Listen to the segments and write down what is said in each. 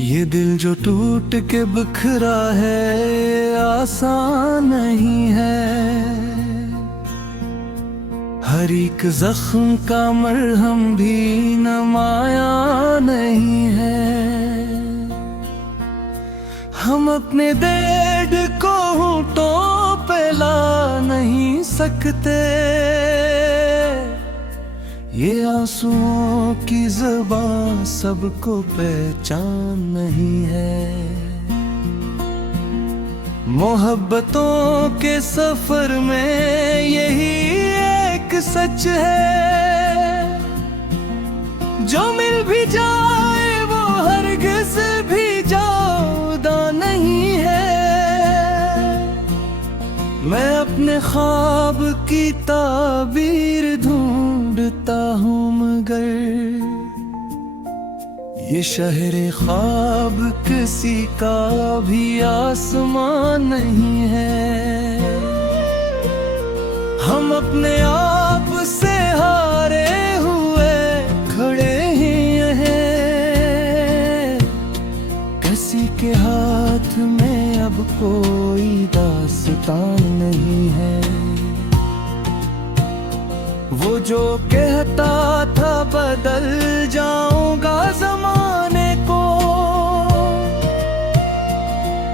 ये दिल जो टूट के बिखरा है आसान नहीं है। हर एक जख्म का मरहम भी नमाया नहीं है। हम अपने दर्द को होंठों पे ला नहीं सकते। ये आंसुओं की ज़बान सबको पहचान नहीं है। मोहब्बतों के सफर में यही एक सच है। जो मिल भी जाए वो हरगिज़ भी जुदा नहीं है। मैं अपने ख्वाब की ताबीर ढूंढता हूँ मगर ये शहरे ख्वाब किसी का भी आसमान नहीं है। हम अपने आप से हारे हुए खड़े हैं। किसी के हाथ में अब कोई दास्तान नहीं है। वो जो कहता था बदल जाऊंगा जमाने को,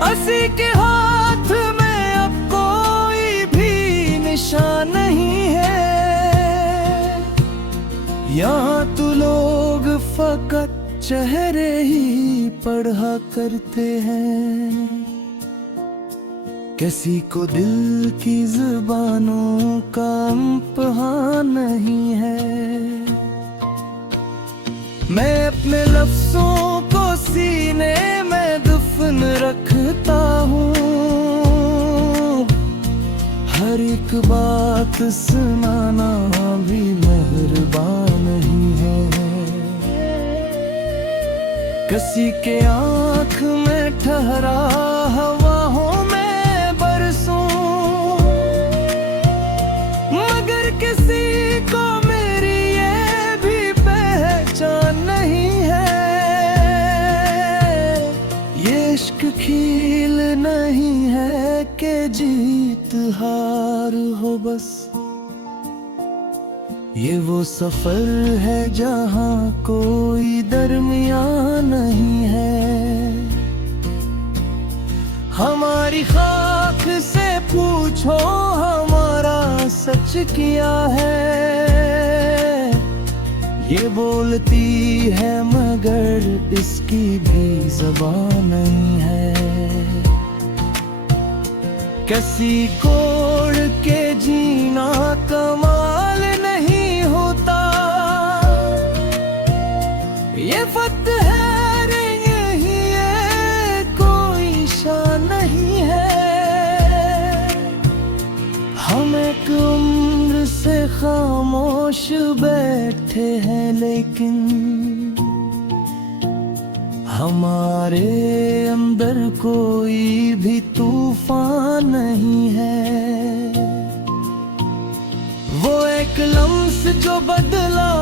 उसी के हाथ में अब कोई भी निशान नहीं है। यहाँ तो लोग फकत चेहरे ही पढ़ा करते हैं। किसी को दिल की ज़ुबानों का इम्तिहान नहीं है। मैं अपने लफ्ज़ों को सीने में दफन रखता हूँ। हर एक बात सुनाना भी मेहरबान नहीं है। किसी के आँख में ठहरा हवाओं में मगर किसी को मेरी ये भी पहचान नहीं है। ये इश्क खेल नहीं है कि जीत हार हो बस। ये वो सफर है जहाँ कोई दरमियान नहीं है। हमारी खाक से पूछो हमारा सच क्या है। ये बोलती है मगर इसकी भी ज़बान नहीं है। किसी कोड़ के जीना कमाल नहीं होता। ये फत है रे यही है कोई शान नहीं है। हम एक उम्र से खामोश बैठे हैं लेकिन हमारे अंदर कोई भी तूफान नहीं है। वो एक लम्स जो बदला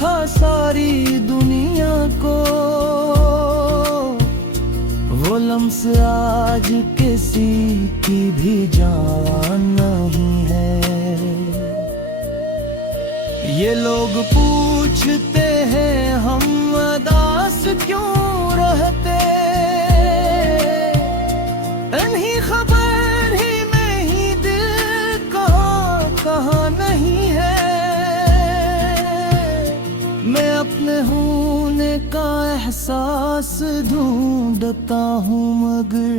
था सारी दुनिया को, वो लम्स आज किसी की भी जान नहीं है। ये लोग पूछते हैं हम उदास क्यों रहते। इन्हीं खबर ही नहीं दिल कहाँ कहाँ नहीं है। मैं अपने होने का एहसास ढूंढता हूँ मगर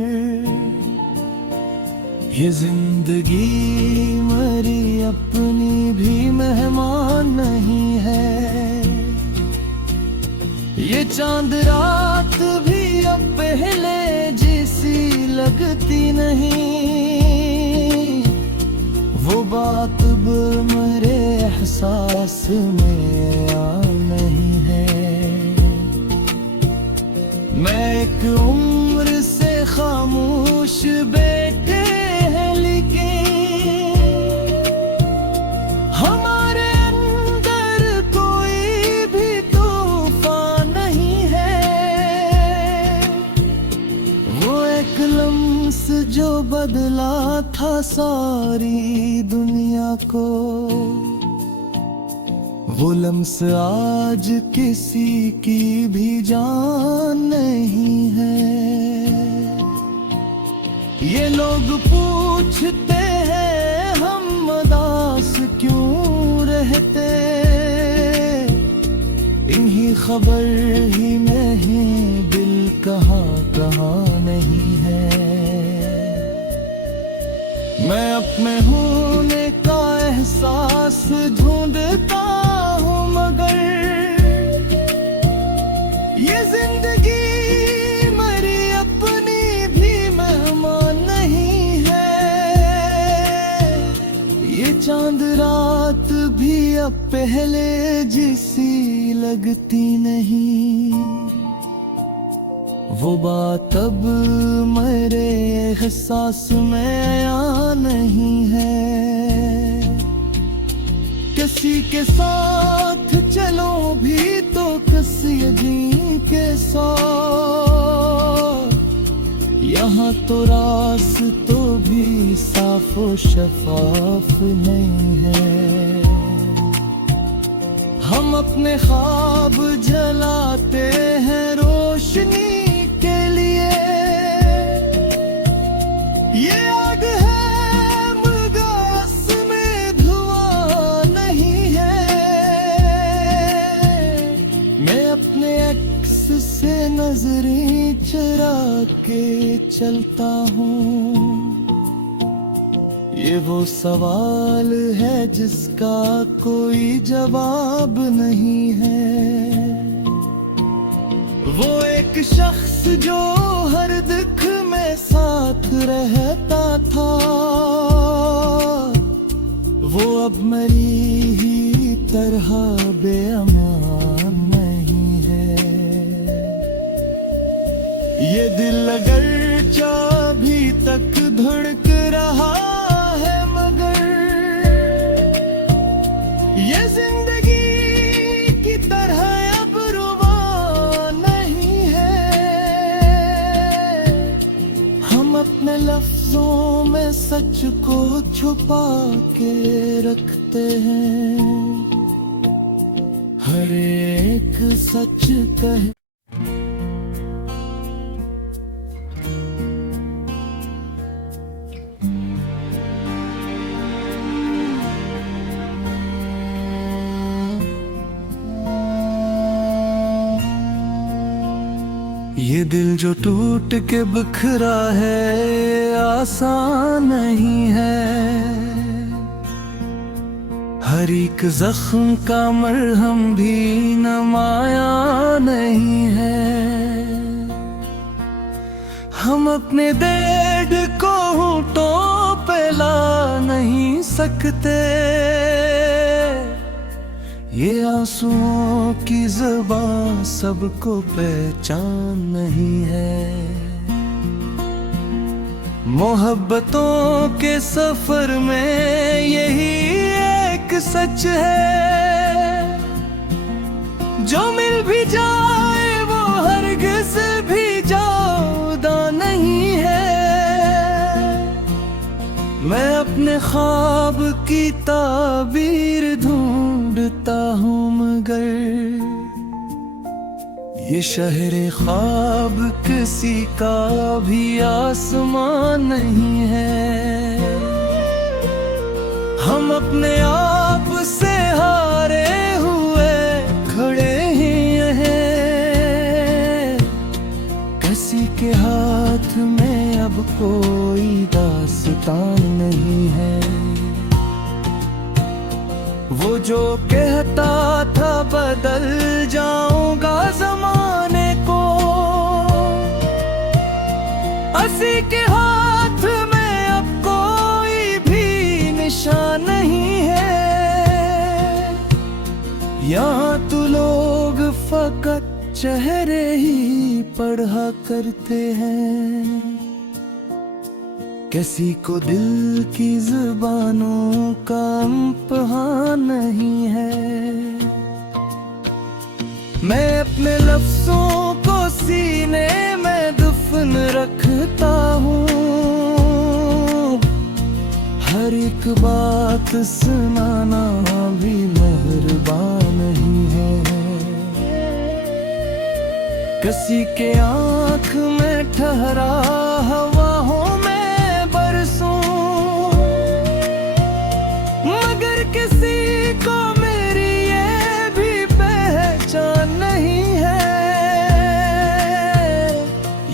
ये जिंदगी मेरी अपनी भी मेहमान नहीं है। ये चांद रात भी अब पहले जैसी लगती नहीं। वो बात अब मेरे एहसास में आ नहीं है। मैं एक उम्र से खामोश बैठे हैं लेकिन हमारे अंदर कोई भी तूफान नहीं है। बदला था सारी दुनिया को। वो लम्स आज किसी की भी जान नहीं है। ये लोग पूछते हैं हम उदास क्यों रहते, इन्हीं खबर ही में ही दिल कहाँ कहाँ नहीं है। मैं अपने होने का एहसास ढूंढता हूँ, मगर ये जिंदगी मेरी अपनी भी मेहमान नहीं है। ये चांद रात भी अब पहले जैसी लगती नहीं। वो बात अब मेरे एहसास में या नहीं है। किसी के साथ चलो भी तो किसी यकीन के साथ, यहाँ तो रास्तों भी साफ और शफाफ नहीं है। हम अपने ख्वाब जलाते हैं रोशनी के लिए, ये आग है मगर इसमें धुआं नहीं है। मैं अपने एक्स से नजरें चुरा के चलता हूँ। ये वो सवाल है जिसका कोई जवाब नहीं है। वो एक शख्स जो हर दुख में साथ रहता था, वो अब मेरी ही तरह बेअमान नहीं है। ये दिल अगर अभी तक धड़क रहा है, मगर ये जिंदगी की तरह अब रुवा नहीं है। हम अपने लफ्जों में सच को छुपा के रखते हैं, हर एक सच कहे। ये दिल जो टूट के बिखरा है आसान नहीं है। हर एक जख्म का मरहम भी नमाया नहीं है। हम अपने दर्द को होठों पे ला नहीं सकते, ये आंसुओं की ज़बान सबको पहचान नहीं है। मोहब्बतों के सफर में यही एक सच है, जो मिल भी जाए वो हरगिज़ भी जुदा नहीं है। मैं अपने ख्वाब की ताबीर ढूंढता हूँ, मगर ये शहरे ख्वाब किसी का भी आसमान नहीं है। हम अपने आप से हारे हुए खड़े हैं, किसी के हाथ में अब कोई दास्तान नहीं है। वो जो कहता था बदल जाऊंगा जमाने को, किसी के हाथ में अब कोई भी निशान नहीं है। यहाँ तो लोग फकत चेहरे ही पढ़ा करते हैं, किसी को दिल की जुबानों का इम्तिहान नहीं है। मैं अपने लफ्जों को सीने में दफन रखता हूँ, हर एक बात सुनाना भी मेहरबान नहीं है। किसी के आँख में ठहरा हवाओं में बरसूं, मगर किसी को मेरी ये भी पहचान नहीं है।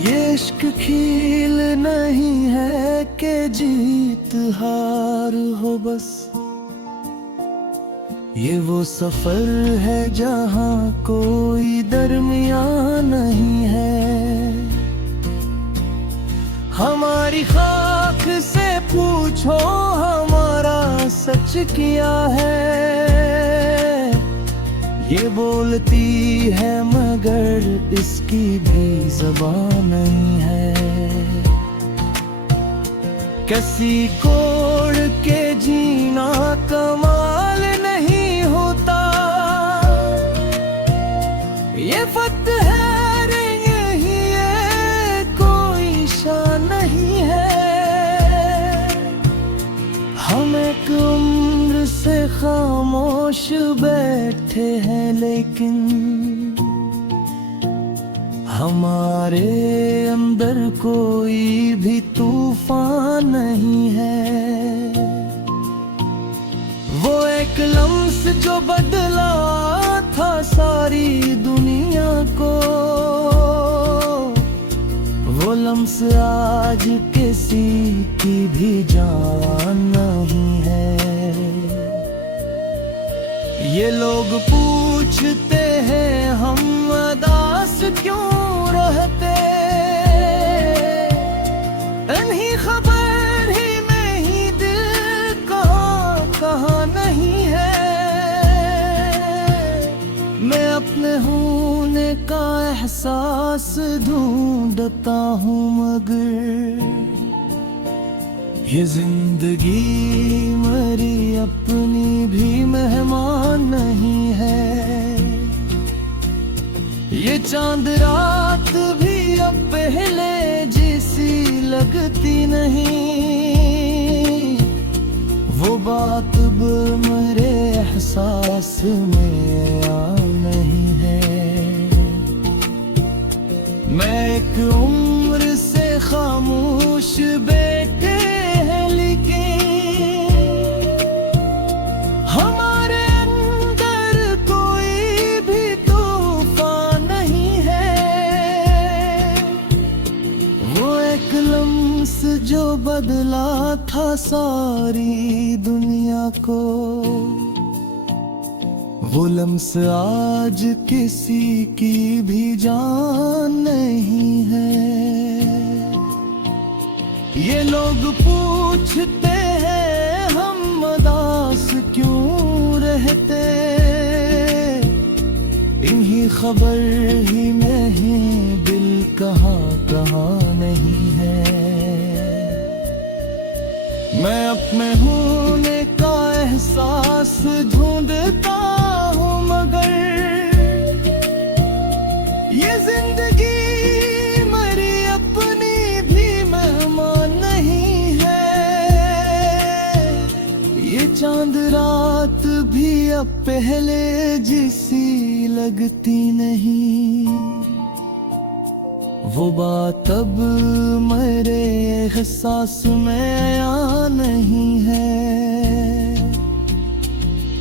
ये इश्क खेल नहीं है कि जीत हार हो बस, ये वो सफर है जहाँ कोई दरमियान नहीं है। हमारी खाक से पूछो हमारा सच क्या है, ये बोलती है मगर इसकी भी ज़बान नहीं है। किसी कोड़ के जीना कमाल नहीं होता, ये फत है रे यही है, कोई शान नहीं है। हम एक उम्र से खामोश बैठे हैं, लेकिन हमारे अंदर कोई भी तूफान नहीं है। वो एक लम्स जो बदला था सारी दुनिया को, वो लम्स आज किसी की भी जान नहीं है। ये लोग पूछते हैं हम उदास क्यों रहते, इन्हीं खबर ही नहीं दिल कहाँ नहीं है। मैं अपने होने का एहसास ढूंढता हूँ, मगर ये जिंदगी मेरी अपनी भी मेहमान नहीं है। ये चांद रात भी अब पहले जैसी लगती नहीं, वो बात अब मेरे एहसास में आ नहीं है। मैं एक उम्र से खामोश बैठे हैं, लेकिन हमारे अंदर कोई भी तूफान नहीं है। वो एक लम्स जो बदला था सारी दुनिया को, वो लम्स आज किसी की भी जान नहीं है। ये लोग पूछते हैं हम उदास क्यों रहते, इन्हीं खबर ही में ही दिल कहाँ नहीं है। मैं अपने होने का एहसास ढूंढता हूँ, मगर ये जिंदगी मेरी अपनी भी मेहमान नहीं है। ये चांद रात भी अब पहले जैसी लगती नहीं, वो बात अब मेरे एहसास में आ नहीं है।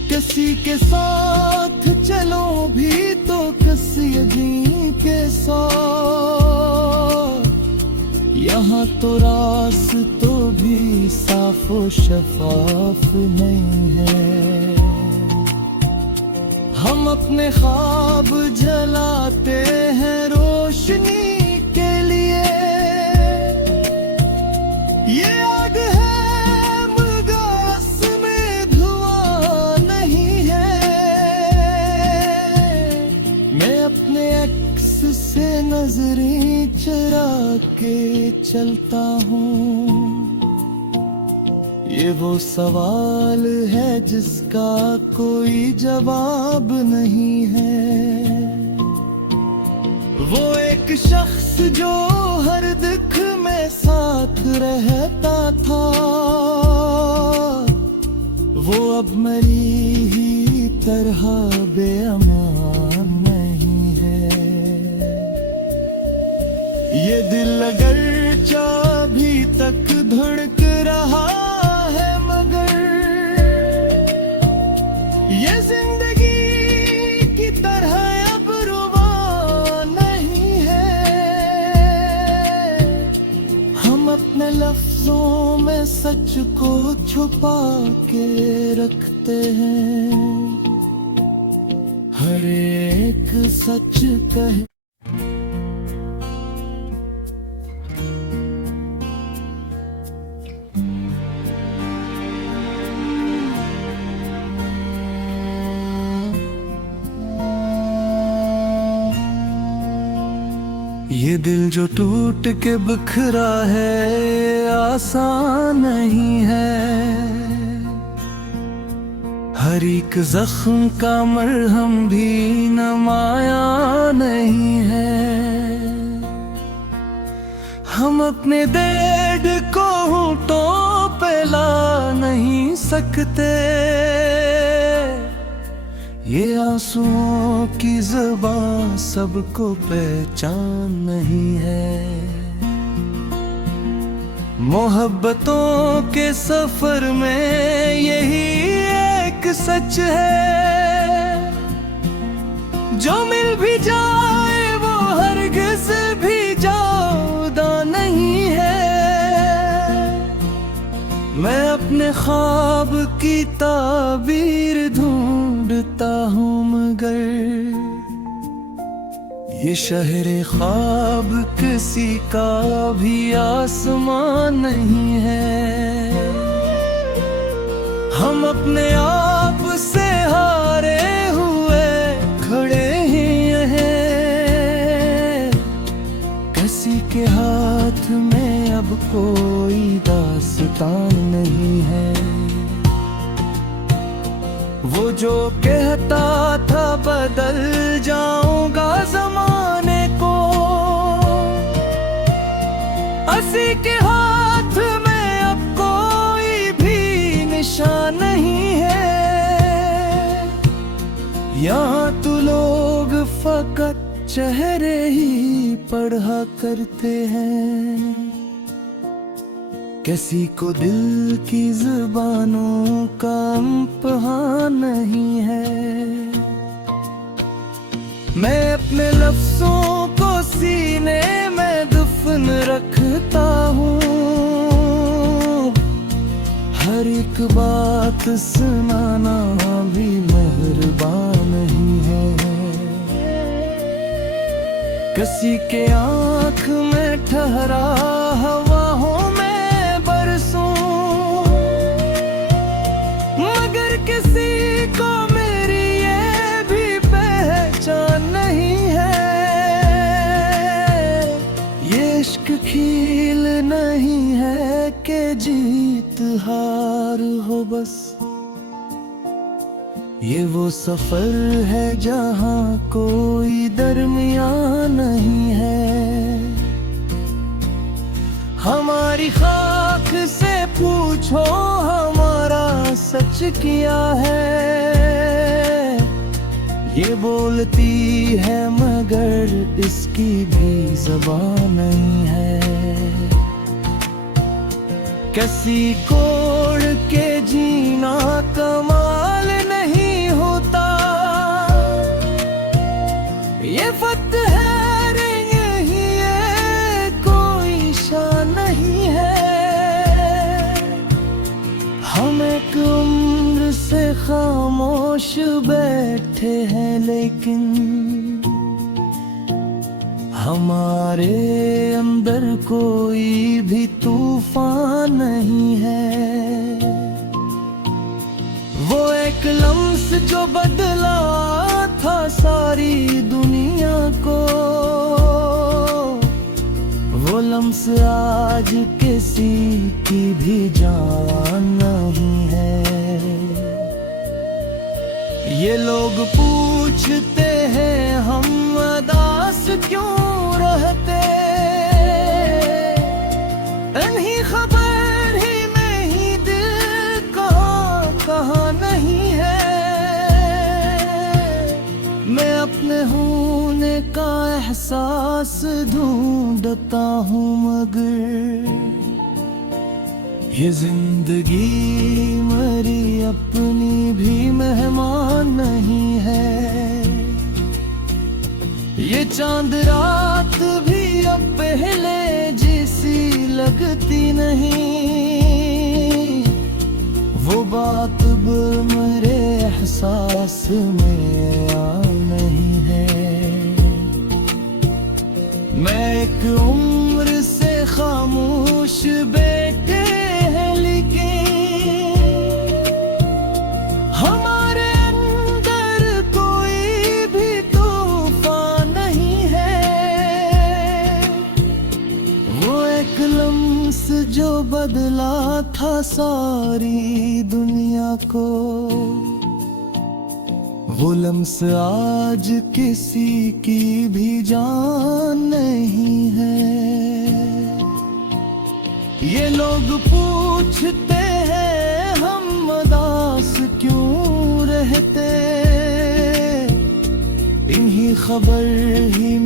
किसी के साथ चलो भी तो किसी के साथ, यहाँ तो रास्तों भी साफ और शफाफ नहीं है। हम अपने ख्वाब जलाते हैं रोशनी के लिए, ये आग है मगर इसमें धुआं नहीं है। मैं अपने अक्स से नजरें चुरा के चलता हूँ, ये वो सवाल है जिसका कोई जवाब नहीं है। वो एक शख्स जो हर दुख में साथ रहता था, वो अब मरी ही तरह बेअमान नहीं है। ये दिल अगर अभी तक धड़क रहा है, मगर ये जिंदगी की तरह अब रुबा नहीं है। हम अपने लफ्जों में सच को छुपा के रखते हैं, हर एक सच कहे। ये दिल जो टूट के बिखरा है आसान नहीं है, हर एक जख्म का मरहम भी नमाया नहीं है। हम अपने दर्द को होठों पे ला नहीं सकते, ये आंसुओं की ज़बान सबको पहचान नहीं है। मोहब्बतों के सफर में यही एक सच है, जो मिल भी जाए वो हरगिज़ भी जुदा नहीं है। मैं अपने ख्वाब की ताबीर ढूंढता हूँ, मगर ये शहर ख्वाब किसी का भी आसमान नहीं है। हम अपने आप से हारे हुए खड़े हैं, किसी के हाथ में अब कोई दास्तान नहीं है। वो जो कहता था बदल जाऊंगा जमाने को, हंसी के हाथ में अब कोई भी निशान नहीं है। यहाँ तो लोग फकत चेहरे ही पढ़ा करते हैं, किसी को दिल की ज़ुबानों का इम्तिहान नहीं है। मैं अपने लफ्ज़ों को सीने में दफन रखता हूँ, हर एक बात सुनाना भी मेहरबान नहीं है। किसी के आँख में ठहरा हवाओं में बरसूं, मगर किसी को मेरी ये भी पहचान नहीं है। ये इश्क खेल नहीं है कि जीत हार हो बस, ये वो सफर है जहाँ कोई दरमियान नहीं है। हमारी खाक से पूछो हमारा सच क्या है, ये बोलती है मगर इसकी भी ज़बान नहीं है। किसी कोड़ के जीना कमाल नहीं होता, ये फत है रे यही है, कोई शान नहीं है। हम एक उम्र से खामोश बैठे हैं, लेकिन हमारे अंदर कोई भी तूफान नहीं है। वो एक लम्स जो बदला था सारी दुनिया को, वो लम्स आज किसी की भी जान नहीं है। ये लोग पूछते हैं हम उदास क्यों रहते, नहीं खबर ही नहीं दिल कहाँ कहाँ एहसास ढूंढता हूँ मगर ये जिंदगी मेरी अपनी भी मेहमान नहीं है। ये चांद रात भी अब पहले जैसी लगती नहीं। वो बात अब मेरे एहसास में आ नहीं है। मैं एक उम्र से खामोश बैठे हैं लेकिन हमारे अंदर कोई भी तूफान नहीं है। वो एक लम्स जो बदला था सारी दुनिया को, वो लम्स आज किसी की भी जान नहीं है। ये लोग पूछते हैं हम उदास क्यों रहते, इन्हीं खबर ही